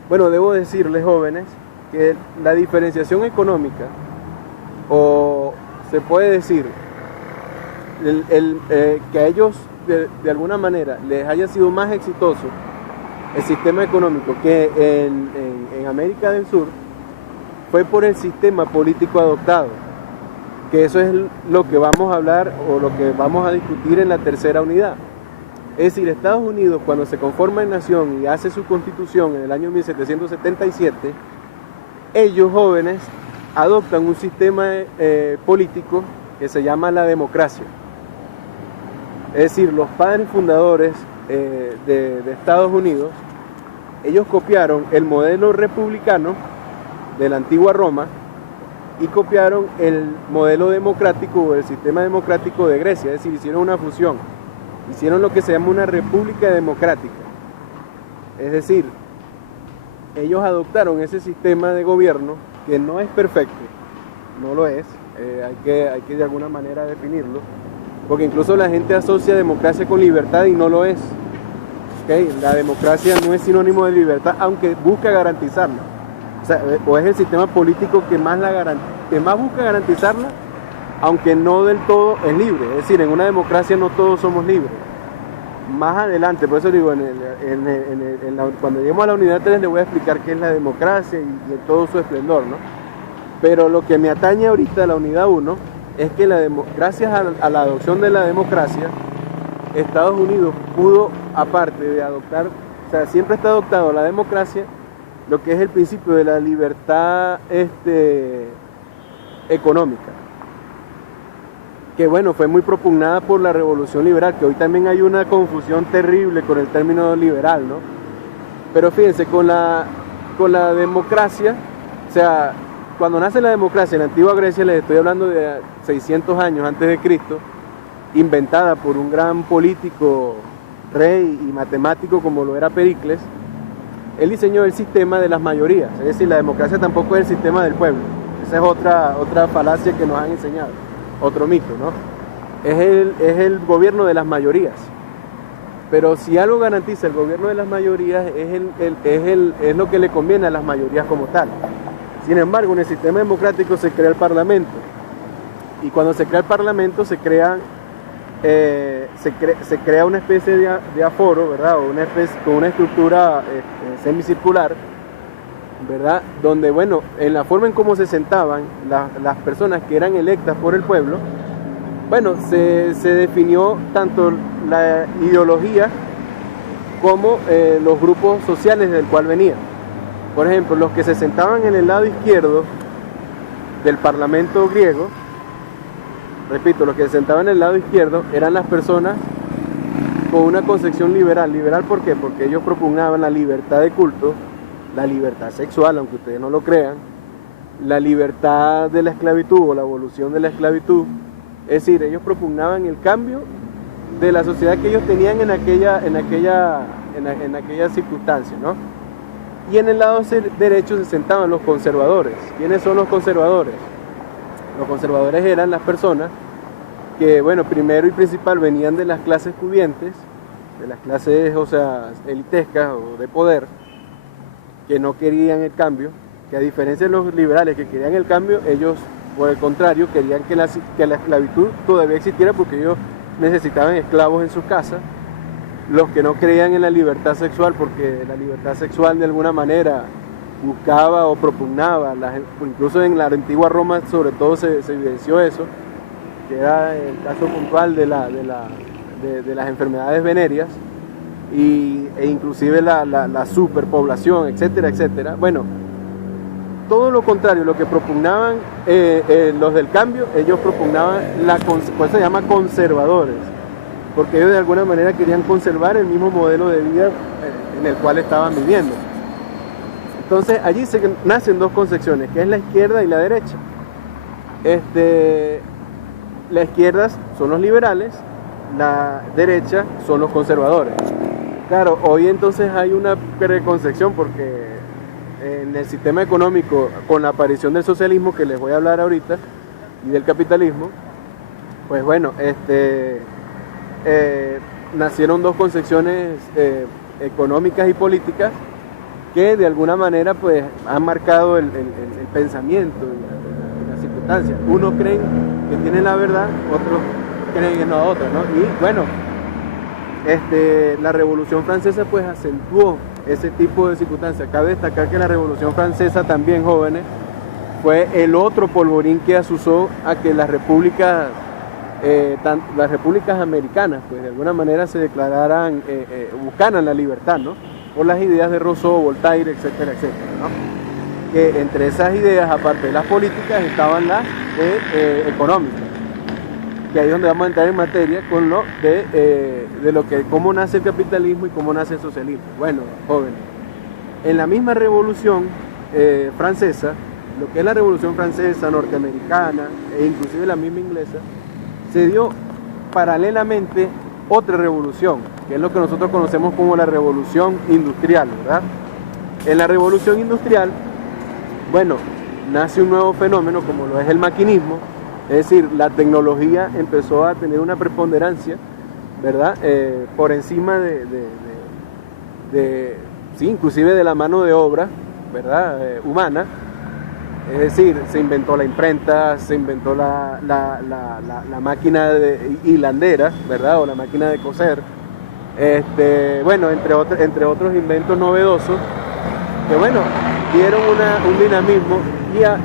Bueno, debo decirles, jóvenes, que la diferenciación económica, o se puede decir, que a ellos de alguna manera les haya sido más exitoso el sistema económico que en América del Sur, fue por el sistema político adoptado, que eso es lo que vamos a hablar o lo que vamos a discutir en la tercera unidad. Es decir, Estados Unidos, cuando se conforma en nación y hace su constitución en el año 1777, ellos, jóvenes, adoptan un sistema político que se llama la democracia. Es decir, los padres fundadores de Estados Unidos, ellos copiaron el modelo republicano de la antigua Roma y copiaron el modelo democrático o el sistema democrático de Grecia. Es decir, hicieron una fusión, hicieron lo que se llama una república democrática. Es decir, ellos adoptaron ese sistema de gobierno que no es perfecto, no lo es, hay que de alguna manera definirlo, porque incluso la gente asocia democracia con libertad y no lo es. ¿Okay? La democracia no es sinónimo de libertad, aunque busca garantizarla. O sea, o es el sistema político que más busca garantizarla, aunque no del todo es libre. Es decir, en una democracia no todos somos libres. Más adelante, por eso digo, cuando lleguemos a la unidad 3 les voy a explicar qué es la democracia y todo su esplendor, ¿no? Pero lo que me atañe ahorita a la unidad 1 es que gracias a la adopción de la democracia, Estados Unidos pudo, aparte de adoptar, o sea, siempre está adoptado la democracia, lo que es el principio de la libertad económica, que bueno, fue muy propugnada por la Revolución Liberal, que hoy también hay una confusión terrible con el término liberal, ¿no? Pero fíjense, con la democracia, o sea, cuando nace la democracia en la antigua Grecia, les estoy hablando de 600 años antes de Cristo, inventada por un gran político, rey y matemático como lo era Pericles, él diseñó el sistema de las mayorías, es decir, la democracia tampoco es el sistema del pueblo. Esa es otra falacia que nos han enseñado, otro mito, ¿no? Es el gobierno de las mayorías. Pero si algo garantiza el gobierno de las mayorías es lo que le conviene a las mayorías como tal. Sin embargo, en el sistema democrático se crea el Parlamento. Y cuando se crea el Parlamento se crea una especie de aforo, ¿verdad? O con una estructura semicircular, ¿verdad? Donde, bueno, en la forma en cómo se sentaban las personas que eran electas por el pueblo, bueno, se definió tanto la ideología como los grupos sociales del cual venían. Por ejemplo, los que se sentaban en el lado izquierdo del Parlamento griego, repito, los que se sentaban en el lado izquierdo eran las personas con una concepción liberal. ¿Liberal por qué? Porque ellos propugnaban la libertad de culto, la libertad sexual, aunque ustedes no lo crean, la libertad de la esclavitud o la abolición de la esclavitud. Es decir, ellos propugnaban el cambio de la sociedad que ellos tenían en aquella circunstancia, ¿no? Y en el lado derecho se sentaban los conservadores. ¿Quiénes son los conservadores? Los conservadores eran las personas que, bueno, primero y principal venían de las clases pudientes, de las clases, o sea, elitescas o de poder, que no querían el cambio, que a diferencia de los liberales que querían el cambio, ellos, por el contrario, querían que la esclavitud todavía existiera porque ellos necesitaban esclavos en sus casas. Los que no creían en la libertad sexual, porque la libertad sexual de alguna manera buscaba o propugnaba, incluso en la antigua Roma sobre todo se evidenció eso, que era el caso puntual de las enfermedades venéreas e inclusive la superpoblación, etcétera, etcétera. Bueno, todo lo contrario, lo que propugnaban los del cambio, ellos propugnaban, por eso se llama conservadores, porque ellos de alguna manera querían conservar el mismo modelo de vida en el cual estaban viviendo. Entonces allí nacen dos concepciones, que es la izquierda y la derecha. La izquierda son los liberales, la derecha son los conservadores. Claro, hoy entonces hay una preconcepción porque en el sistema económico, con la aparición del socialismo, que les voy a hablar ahorita, y del capitalismo, pues bueno, nacieron dos concepciones económicas y políticas que de alguna manera pues han marcado el pensamiento y las circunstancias. Unos creen que tienen la verdad, otros creen que no otra, ¿no? Y bueno, la Revolución Francesa pues acentuó ese tipo de circunstancias. Cabe destacar que la Revolución Francesa también, jóvenes, fue el otro polvorín que asusó a que las repúblicas americanas, pues de alguna manera se declararan, buscaran la libertad, ¿no? Por las ideas de Rousseau, Voltaire, etcétera, etcétera, ¿no? Que entre esas ideas, aparte de las políticas, estaban las económicas, que ahí es donde vamos a entrar en materia con lo de cómo nace el capitalismo y cómo nace el socialismo. Bueno, jóvenes, en la misma Revolución Francesa, lo que es la Revolución Francesa, norteamericana e inclusive la misma inglesa, se dio paralelamente otra revolución, que es lo que nosotros conocemos como la revolución industrial, ¿verdad? En la revolución industrial, bueno, nace un nuevo fenómeno como lo es el maquinismo, es decir, la tecnología empezó a tener una preponderancia, ¿verdad? Por encima sí, inclusive de la mano de obra, ¿verdad? Humana. Es decir, se inventó la imprenta, se inventó la máquina hilandera, ¿verdad? O la máquina de coser. Bueno, entre otros inventos novedosos que, bueno, dieron un dinamismo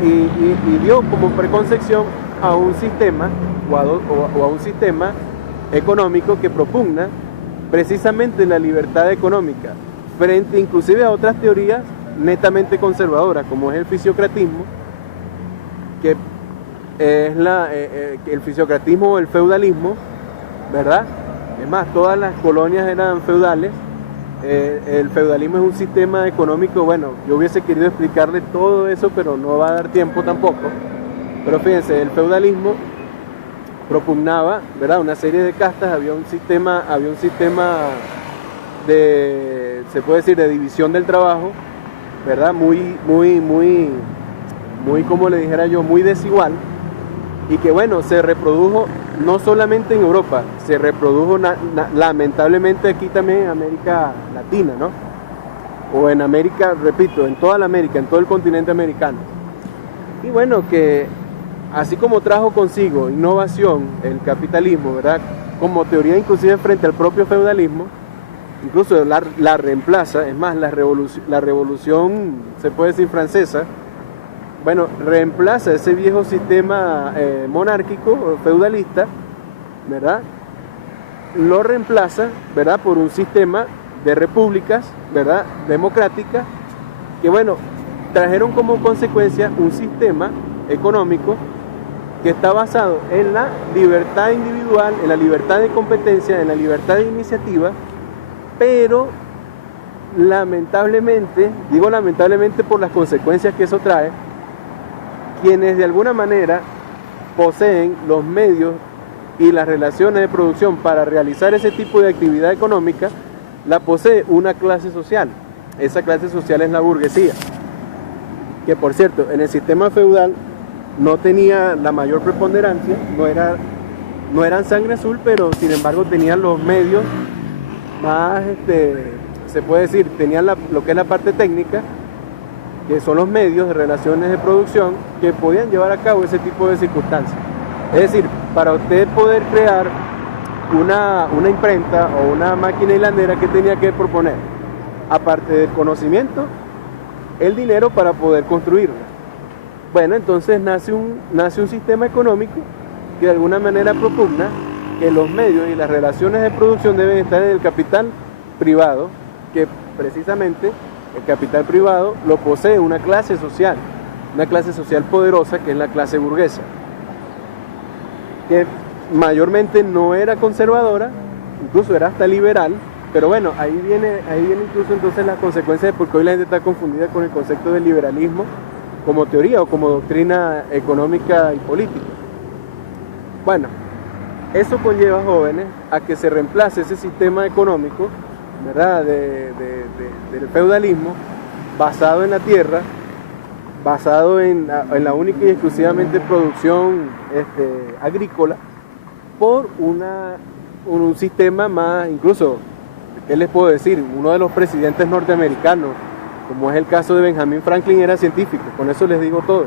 y dio como preconcepción a un sistema o a un sistema económico que propugna precisamente la libertad económica frente inclusive a otras teorías netamente conservadoras, como es el fisiocratismo, que es el fisiocratismo o el feudalismo, ¿verdad? Es más, todas las colonias eran feudales. El feudalismo es un sistema económico, bueno, yo hubiese querido explicarles todo eso, pero no va a dar tiempo tampoco. Pero fíjense, el feudalismo propugnaba, ¿verdad?, una serie de castas, había un sistema se puede decir, de división del trabajo, ¿verdad? Muy, como le dijera yo, muy desigual, y que bueno, se reprodujo no solamente en Europa, se reprodujo lamentablemente aquí también en América Latina, ¿no? O en América, repito, en toda la América, en todo el continente americano. Y bueno, que así como trajo consigo innovación el capitalismo, ¿verdad? Como teoría inclusive frente al propio feudalismo, incluso la reemplaza, es más, la revolución, se puede decir francesa, bueno, reemplaza ese viejo sistema monárquico, feudalista, ¿verdad? Lo reemplaza, ¿verdad? Por un sistema de repúblicas, ¿verdad? Democráticas, que bueno, trajeron como consecuencia un sistema económico que está basado en la libertad individual, en la libertad de competencia, en la libertad de iniciativa, pero lamentablemente, digo lamentablemente por las consecuencias que eso trae, quienes de alguna manera poseen los medios y las relaciones de producción para realizar ese tipo de actividad económica, la posee una clase social. Esa clase social es la burguesía, que por cierto, en el sistema feudal no tenía la mayor preponderancia, no eran sangre azul, pero sin embargo tenían los medios más, se puede decir, tenían lo que es la parte técnica, que son los medios de relaciones de producción que podían llevar a cabo ese tipo de circunstancias. Es decir, para usted poder crear una imprenta o una máquina hilandera, ¿qué tenía que proponer? Aparte del conocimiento, el dinero para poder construirla. Bueno, entonces nace un sistema económico que de alguna manera propugna que los medios y las relaciones de producción deben estar en el capital privado, que precisamente el capital privado lo posee una clase social poderosa, que es la clase burguesa, que mayormente no era conservadora, incluso era hasta liberal, pero bueno, ahí viene incluso entonces la consecuencia de por qué hoy la gente está confundida con el concepto del liberalismo como teoría o como doctrina económica y política. Bueno, eso conlleva, jóvenes, a que se reemplace ese sistema económico, ¿verdad?, del feudalismo, basado en la tierra, basado en la única y exclusivamente producción agrícola, por un sistema más, incluso, ¿qué les puedo decir? Uno de los presidentes norteamericanos, como es el caso de Benjamin Franklin, era científico, con eso les digo todo.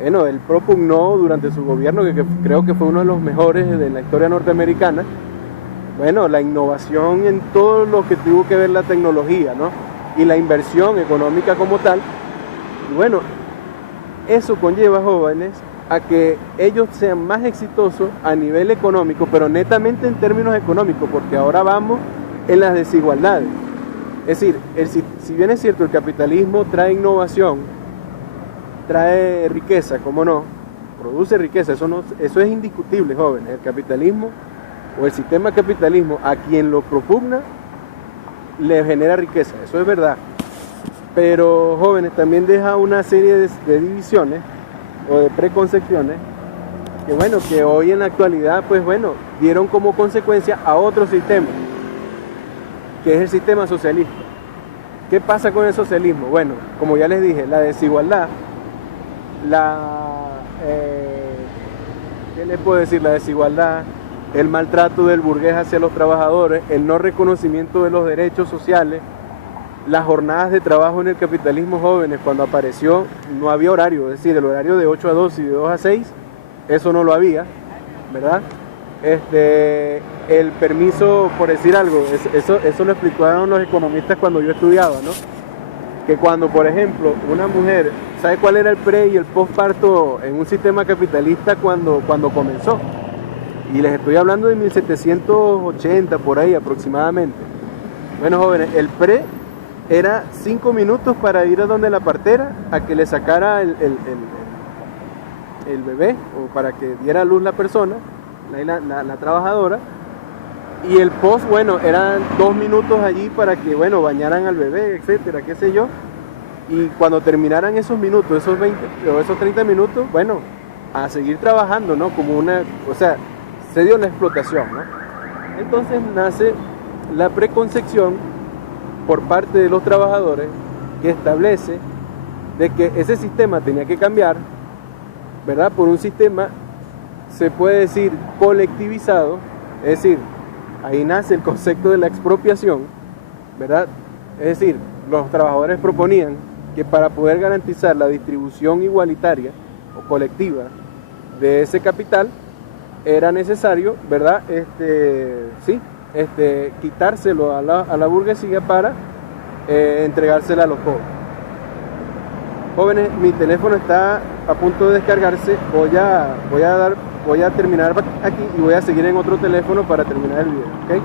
Bueno, él propugnó durante su gobierno, que creo que fue uno de los mejores de la historia norteamericana, bueno, la innovación en todo lo que tuvo que ver la tecnología, ¿no? Y la inversión económica como tal. Y bueno, eso conlleva, jóvenes, a que ellos sean más exitosos a nivel económico, pero netamente en términos económicos, porque ahora vamos en las desigualdades. Es decir, si bien es cierto, el capitalismo trae innovación, trae riqueza, ¿cómo no? Produce riqueza, eso es indiscutible, jóvenes. El capitalismo o el sistema capitalismo, a quien lo propugna, le genera riqueza, eso es verdad. Pero, jóvenes, también deja una serie de divisiones o de preconcepciones que, bueno, que hoy en la actualidad, pues bueno, dieron como consecuencia a otro sistema, que es el sistema socialista. ¿Qué pasa con el socialismo? Bueno, como ya les dije, la desigualdad, ¿qué les puedo decir? La desigualdad, el maltrato del burgués hacia los trabajadores, el no reconocimiento de los derechos sociales, las jornadas de trabajo en el capitalismo, jóvenes, cuando apareció no había horario, es decir, el horario de 8 a 2 y de 2 a 6, eso no lo había, ¿verdad? El permiso, por decir algo, eso lo explicaron los economistas cuando yo estudiaba, ¿no? Que cuando, por ejemplo, una mujer, ¿sabe cuál era el pre y el postparto en un sistema capitalista cuando comenzó? Y les estoy hablando de 1780, por ahí aproximadamente. Bueno, jóvenes, el pre era 5 minutos para ir a donde la partera a que le sacara el bebé, o para que diera a luz la persona, la trabajadora. Y el post, bueno, eran 2 minutos allí para que, bueno, bañaran al bebé, etcétera, qué sé yo. Y cuando terminaran esos minutos, esos 20 o esos 30 minutos, bueno, a seguir trabajando, ¿no? Como o sea, se dio la explotación, ¿no? Entonces nace la preconcepción por parte de los trabajadores que establece de que ese sistema tenía que cambiar, ¿verdad? Por un sistema, se puede decir, colectivizado, es decir, ahí nace el concepto de la expropiación, ¿verdad? Es decir, los trabajadores proponían que para poder garantizar la distribución igualitaria o colectiva de ese capital, era necesario, ¿verdad? Quitárselo a la burguesía para entregársela a los pobres. Jóvenes, mi teléfono está a punto de descargarse. Voy a terminar aquí y voy a seguir en otro teléfono para terminar el video, ¿ok?